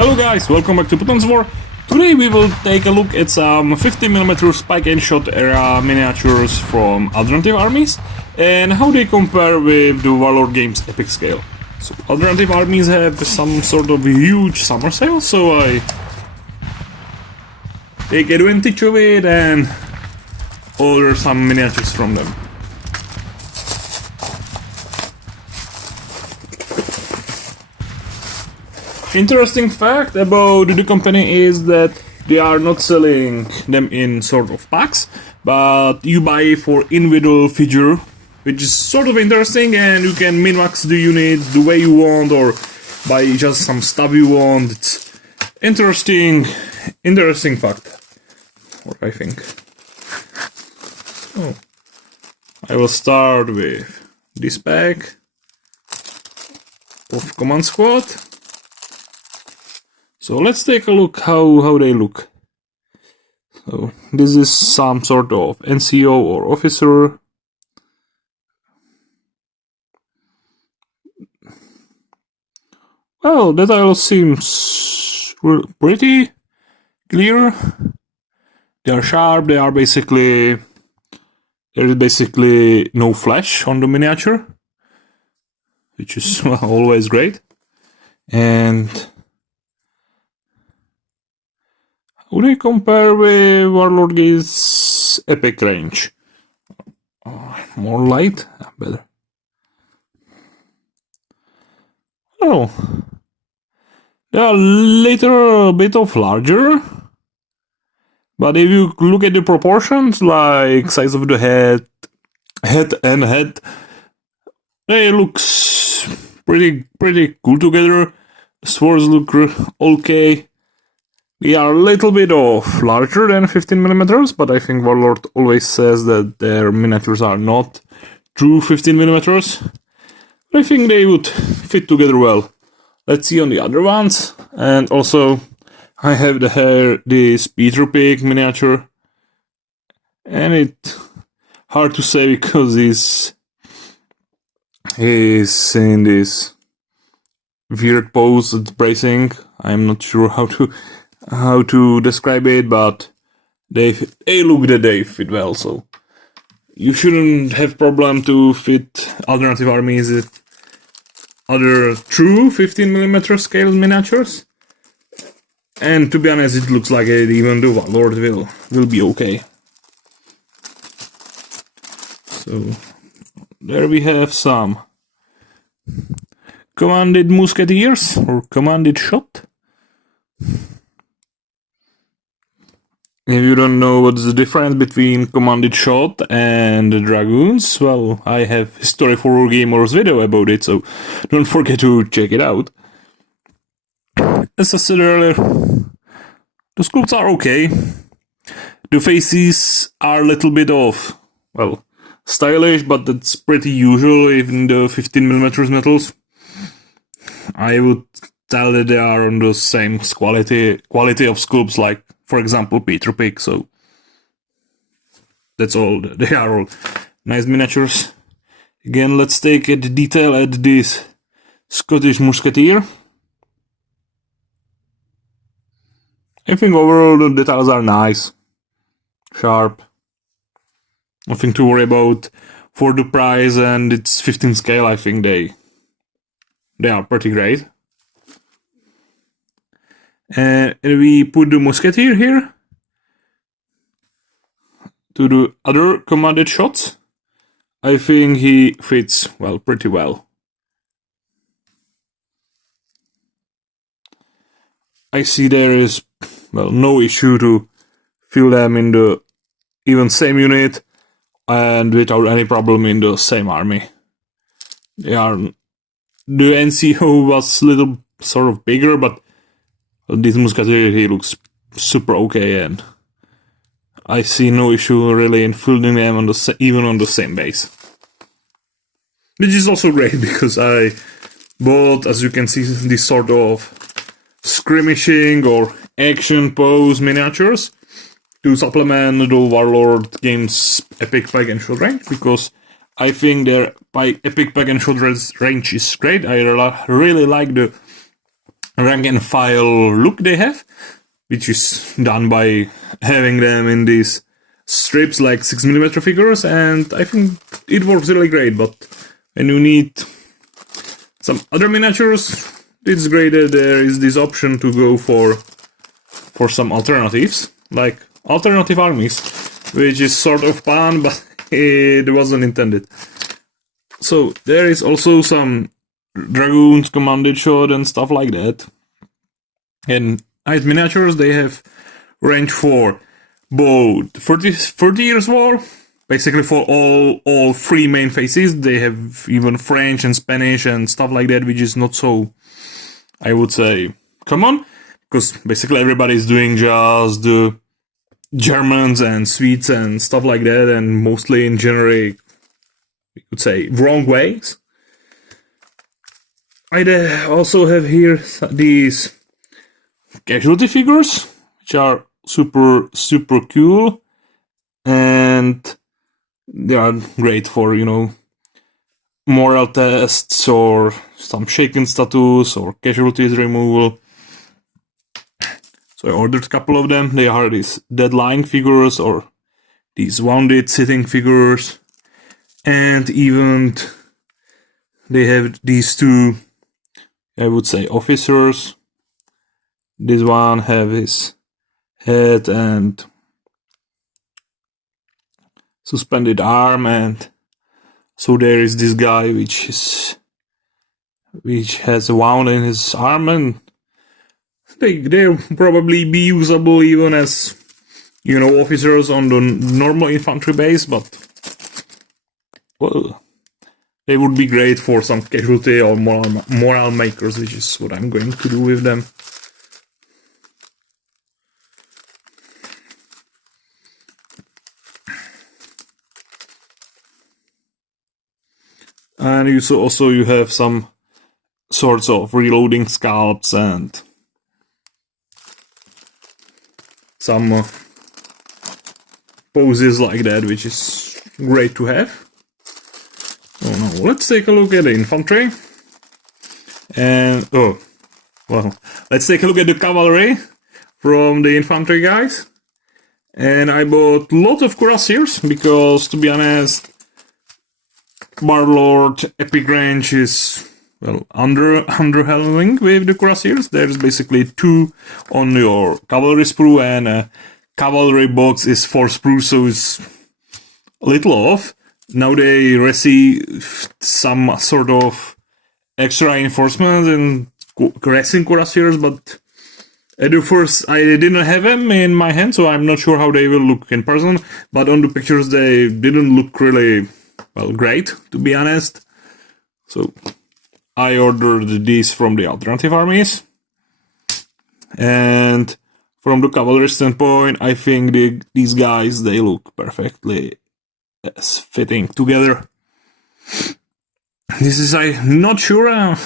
Hello guys, welcome back to Putin's War. Today we will take a look at some 50mm Pike and Shotte era miniatures from Alternative Armies and how they compare with the Warlord Games Epic scale. So Alternative Armies have some sort of huge summer sale, so I take advantage of it and order some miniatures from them. Interesting fact about the company is that they are not selling them in sort of packs, but you buy for individual figure, which is sort of interesting, and you can min-max the unit the way you want or buy just some stuff you want. It's interesting fact, or I think. So, I will start with this pack of Command Squad. So let's take a look how they look. So this is some sort of NCO or officer. Well, that all seems pretty clear. They are sharp, there is basically no flash on the miniature, which is always great. And how they compare with Warlord Games Epic range? More light? Better. Oh, they are a bit of larger, but if you look at the proportions, like size of the head, they look pretty cool together. The swords look okay. They are a little bit larger than 15mm, but I think Warlord always says that their miniatures are not true 15mm. I think they would fit together well. Let's see on the other ones. And also, I have this Epic Pike miniature, and it's hard to say because he's in this weird pose, it's bracing. I'm not sure how to describe it, but they look that they fit well, so you shouldn't have problem to fit Alternative Armies with other true 15mm scale miniatures. And to be honest, it looks like even the Warlord will be okay. So there we have some Commanded Musketeers or Commanded Shot. If you don't know what's the difference between Commanded Shot and the Dragoons, well, I have History for Wargamers video about it, so don't forget to check it out. As I said earlier, the sculpts are okay. The faces are a little bit stylish, but that's pretty usual in the 15mm metals. I would tell that they are on the same quality of sculpts like, for example, Epic Pike, so that's all. They are all nice miniatures. Again, let's take a detail at this Scottish Musketeer. I think overall the details are nice, sharp, nothing to worry about. For the price and it's 15 scale, I think they are pretty great. And we put the Musketeer here to the other Commanded Shots. I think he fits pretty well. I see there is no issue to fill them in the even same unit and without any problem in the same army. The NCO was a little sort of bigger, but this Musketeer, he looks super okay, and I see no issue really in filling them even on the same base. Which is also great because I bought, as you can see, this sort of skirmishing or action pose miniatures to supplement the Warlord Games Epic Pike and Shotte range, because I think their Epic Pike and Shotte range is great. I really like the rank and file look they have, which is done by having them in these strips like 6mm figures, and I think it works really great. But when you need some other miniatures, it's great that there is this option to go for some alternatives, like Alternative Armies, which is sort of fun, but it wasn't intended. So there is also some Dragoons, Commanded Shot, and stuff like that. And nice miniatures, they have range for both 30 Years War, basically for all three main phases. They have even French and Spanish and stuff like that, which is not so, I would say, common, because basically everybody's doing just the Germans and Swedes and stuff like that, and mostly in generic, you could say, wrong ways. I also have here these casualty figures, which are super cool, and they are great for, you know, moral tests or some shaken status or casualties removal. So I ordered a couple of them. They are these dead lying figures or these wounded sitting figures, and even they have these two, I would say, officers. This one have his head and suspended arm, and so there is this guy which has a wound in his arm, and they'll probably be usable even as, you know, officers on the normal infantry base, but well, they would be great for some casualty or moral makers, which is what I'm going to do with them. And you have some sorts of reloading scalps and some poses like that, which is great to have. So now let's take a look at the infantry. And let's take a look at the cavalry from the infantry guys. And I bought lots of cuirassiers because, to be honest, Warlord Epic range is, well, underwhelming with the cuirassiers. There's basically 2 on your cavalry sprue, and a cavalry box is 4 sprues, so it's a little off. Now they receive some sort of extra reinforcements and racing cuirassiers, but at the first I didn't have them in my hand, so I'm not sure how they will look in person, but on the pictures they didn't look really, well, great, to be honest. So I ordered these from the Alternative Armies, and from the cavalry standpoint, I think these guys, they look perfectly fitting together. This is, I'm not sure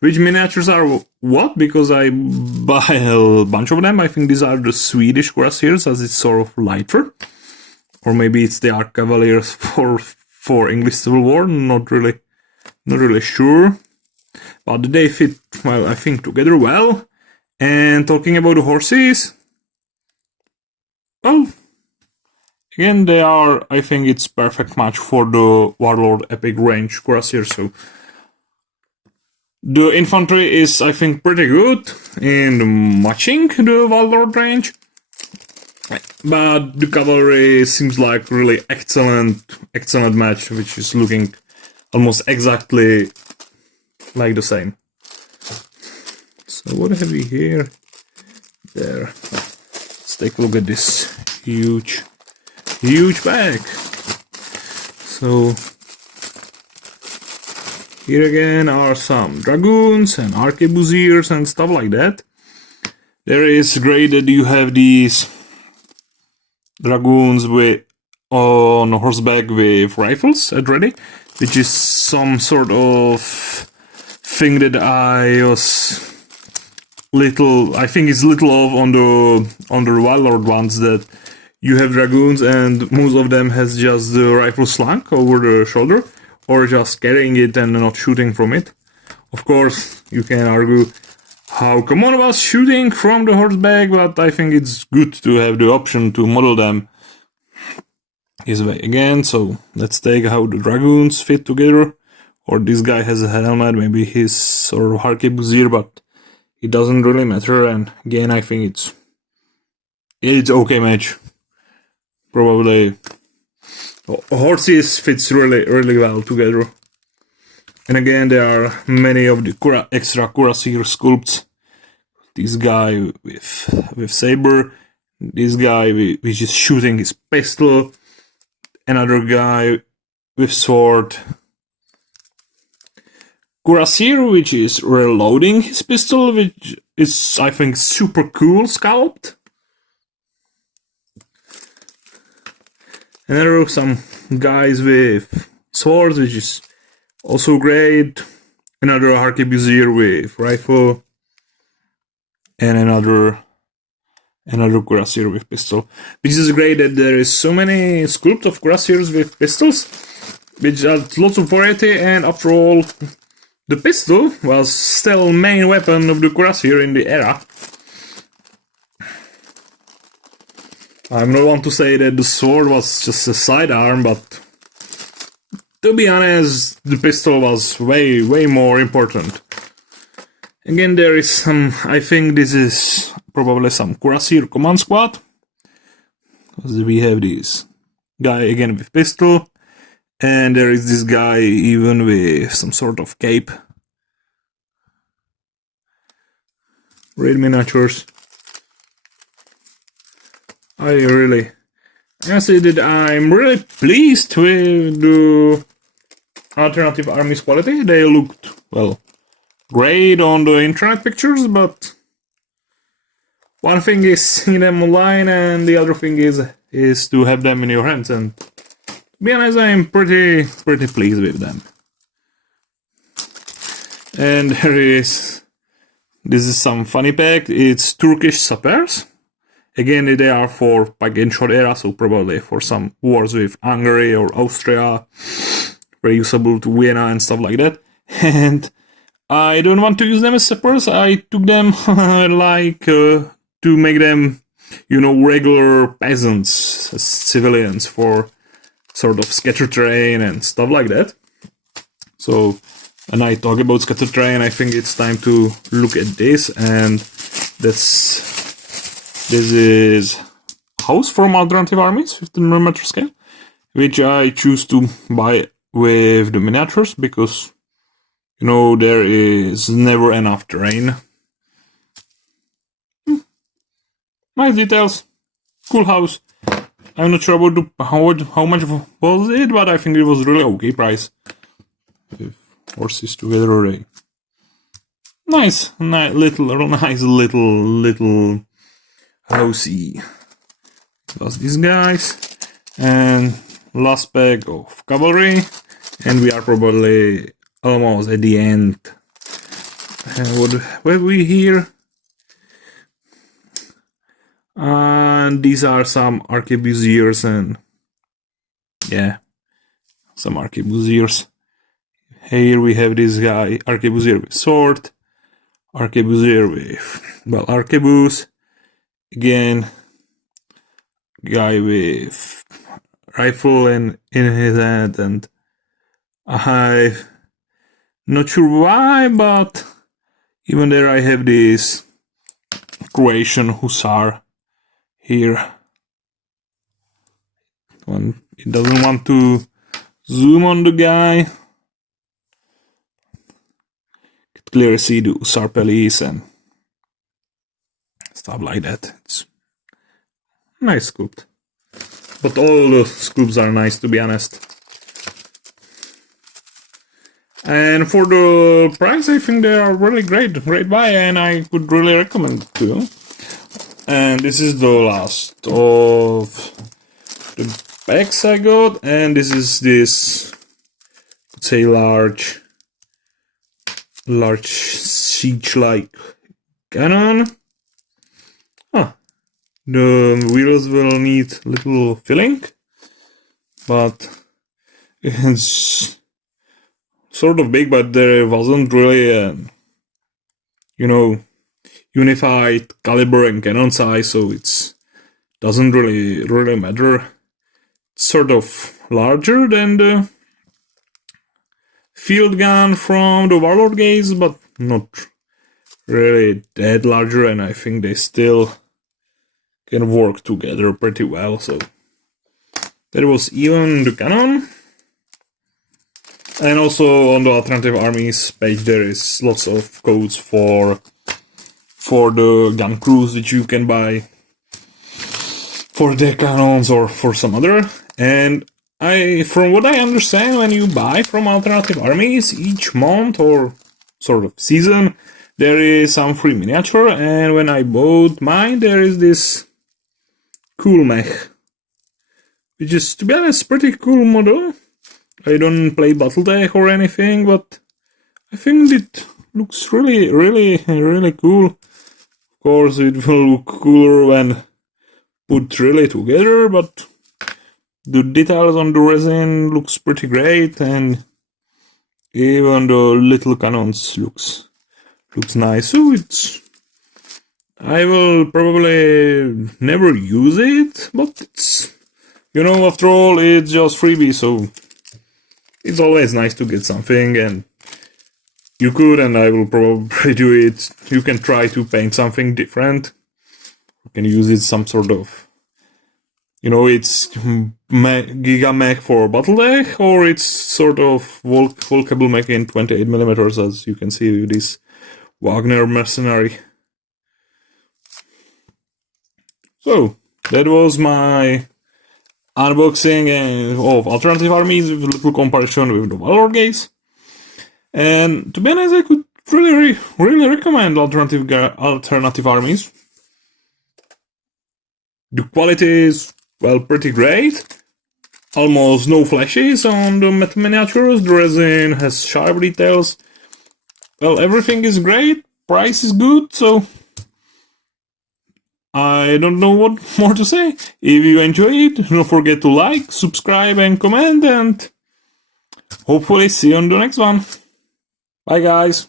which miniatures are what, because I buy a bunch of them. I think these are the Swedish cuirassiers, as it's sort of lighter, or maybe it's the Arc Cavaliers for English Civil War. Not really sure, but they fit, well, I think, together well. And talking about the horses, well, again, they are, I think it's perfect match for the Warlord Epic range cuirassier. So the infantry is, I think, pretty good in matching the Warlord range, but the cavalry seems like really excellent match, which is looking almost exactly like the same. So what have we here? There. Let's take a look at this huge bag. So here again are some dragoons and arquebusiers and stuff like that. There is great that you have these dragoons on horseback with rifles at ready, which is some sort of thing that I think it's little of on the Warlord ones, that you have dragoons and most of them has just the rifle slung over the shoulder, or just carrying it and not shooting from it. Of course, you can argue how Common was shooting from the horseback, but I think it's good to have the option to model them his way again. So let's take how the dragoons fit together. Or this guy has a helmet, maybe he's sort of arquebusier, but it doesn't really matter. And again, I think it's okay match. Probably horses fits really well together. And again, there are many of the extra cuirassier sculpts. This guy with saber, this guy which is shooting his pistol, another guy with sword, cuirassier which is reloading his pistol, which is, I think, super cool sculpt. And there are some guys with swords, which is also great. Another arquebusier with rifle, and another cuirassier with pistol. Which is great that there is so many sculpts of cuirassiers with pistols, which adds lots of variety. And after all, the pistol was still main weapon of the cuirassier in the era. I'm not one to say that the sword was just a sidearm, but to be honest, the pistol was way more important. Again, there is some, I think this is probably some cuirassier command squad. Because we have this guy again with pistol, and there is this guy even with some sort of cape. Great miniatures. I say that I'm really pleased with the Alternative Armies quality. They looked, well, great on the internet pictures, but one thing is seeing them online and the other thing is to have them in your hands, and to be honest, I'm pretty pleased with them. And this is some funny pack. It's Turkish sappers. Again, they are for Pike and Shotte era, so probably for some wars with Hungary or Austria, very usable to Vienna and stuff like that. And I don't want to use them as sappers. I took them to make them, regular peasants, as civilians, for sort of scatter terrain and stuff like that. So, when I talk about scatter terrain, I think it's time to look at this, and this is house from Alternative Armies, 15mm scale, which I choose to buy with the miniatures because, there is never enough terrain. Nice details, cool house. I'm not sure about how much was it, but I think it was really okay price. With horses together already. Nice little housey. Plus these guys, and last pack of cavalry, and we are probably almost at the end. And what have we here? And these are some arquebusiers, and yeah, some arquebusiers. Here we have this guy, arquebusier with sword, arquebusier with, arquebus. Again, guy with rifle in his hand, and I'm not sure why, but even there I have this Croatian hussar here. It doesn't want to zoom on the guy. You can clearly see the hussar pelisse and stuff like that. It's nice sculpt. But all the sculpts are nice, to be honest. And for the price, I think they are really great buy, and I could really recommend it too. And this is the last of the packs I got, and this is this, let's say, large siege-like cannon. The wheels will need little filling, but it's sort of big, but there wasn't really, unified caliber and cannon size, so it doesn't really matter. It's sort of larger than the field gun from the Warlord Games, but not really that larger, and I think they still can work together pretty well. So that was even the cannon. And also on the Alternative Armies page there is lots of codes for the gun crews that you can buy for the cannons or for some other. And from what I understand, when you buy from Alternative Armies, each month or sort of season, there is some free miniature, and when I bought mine, there is this cool mech, which is, to be honest, pretty cool model. I don't play Battletech or anything, but I think it looks really cool. Of course, it will look cooler when put really together, but the details on the resin looks pretty great, and even the little cannons looks nice. So I will probably never use it, but it's, after all, it's just freebie, so it's always nice to get something, and you could, and I will probably do it. You can try to paint something different. You can use it some sort of, it's Giga Mech for Battletech, or it's sort of Volkable Mech in 28mm, as you can see with this Wagner mercenary. So, that was my unboxing of Alternative Armies with a little comparison with the Warlord Games. And to be honest, I could really recommend Alternative Armies. The quality is, well, pretty great. Almost no flashes on the metal miniatures. The resin has sharp details. Well, everything is great. Price is good, so I don't know what more to say. If you enjoy it, don't forget to like, subscribe, and comment, and hopefully see you on the next one. Bye, guys.